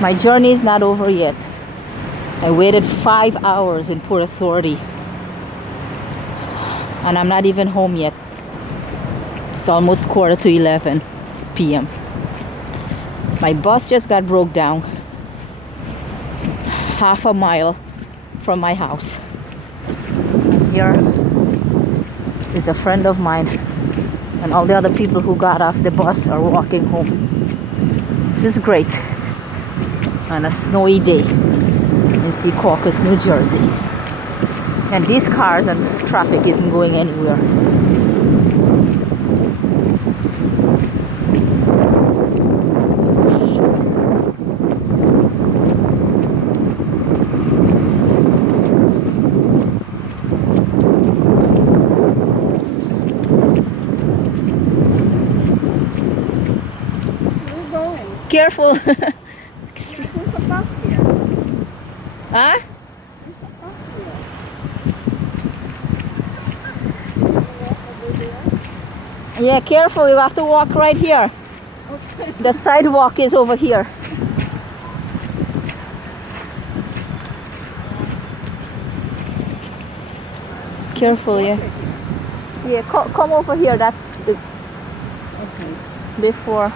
My journey is not over yet. I waited 5 hours in Port Authority. And I'm not even home yet. It's almost 11:15 p.m. My bus just got broke down half a mile from my house. Here is a friend of mine, and all the other people who got off the bus are walking home. This is great on a snowy day in Secaucus, New Jersey. And these cars and traffic isn't going anywhere. Careful. Huh? Yeah, careful. You have to walk right here. Okay. The sidewalk is over here. Careful, yeah. Yeah, come over here. That's the before.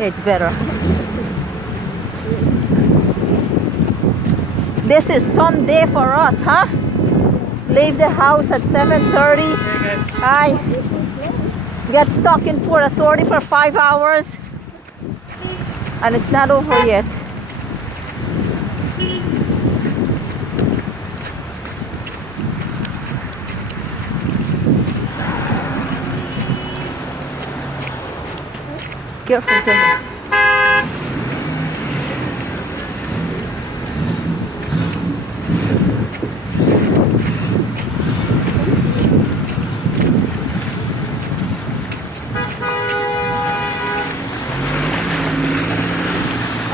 It's better. This is some day for us, huh? Leave the house at 7:30. Hi. Get stuck in Port Authority for 5 hours. And it's not over yet. Careful, careful.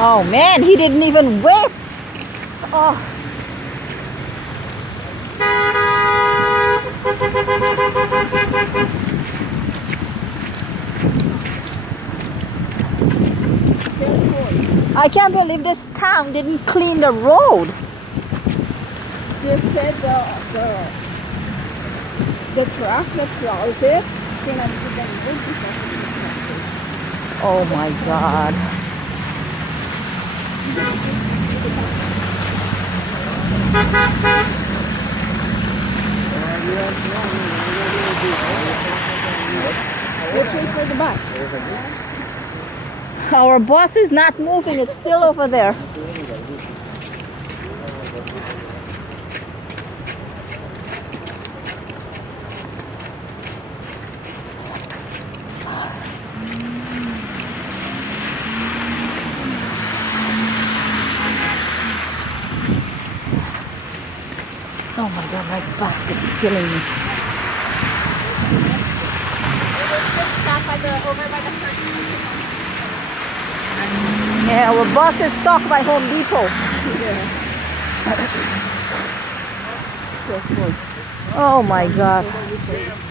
Oh man, he didn't even wait. Oh. I can't believe this town didn't clean the road. They said the truck that plows it cannot be done good because of the traffic. Oh my God. Let's wait for the bus. Our bus is not moving, it's still over there. Oh my God, my back is killing me. Yeah, our bus is stuck by Home Depot. Oh my God.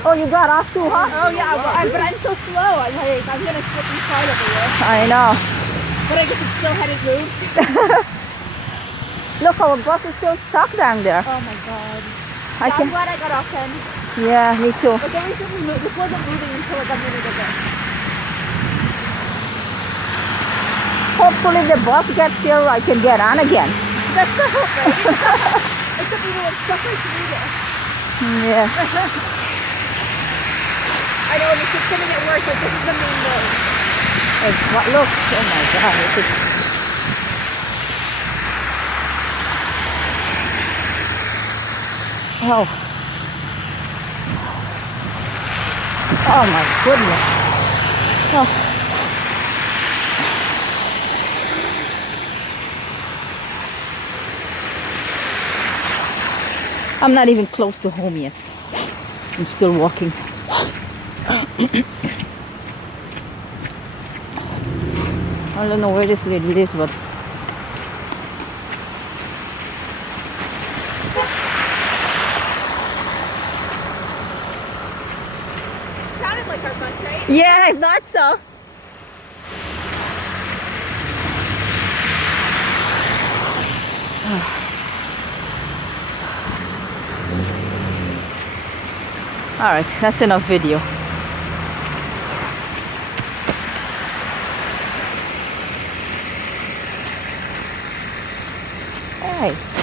Oh, you got off too, huh? Oh yeah, but I'm so slow. I'm gonna slip inside over here. I know. But I guess it still hadn't moved. Look, our bus is still stuck down there. Oh my God. I'm glad I got off then. Yeah, me too. But then we should move. This wasn't moving until it got moving again. Hopefully the bus gets here, I can get on again. That's the hope, right? Except we were stuck right through there. Yeah. I know, this is gonna get worse, but this is the main road. Look, oh my God. Oh. Oh my goodness. Oh. I'm not even close to home yet. I'm still walking. I don't know where this lady is, but Sounded like our bus, right? yeah, I thought so. Alright, that's enough video. Hey.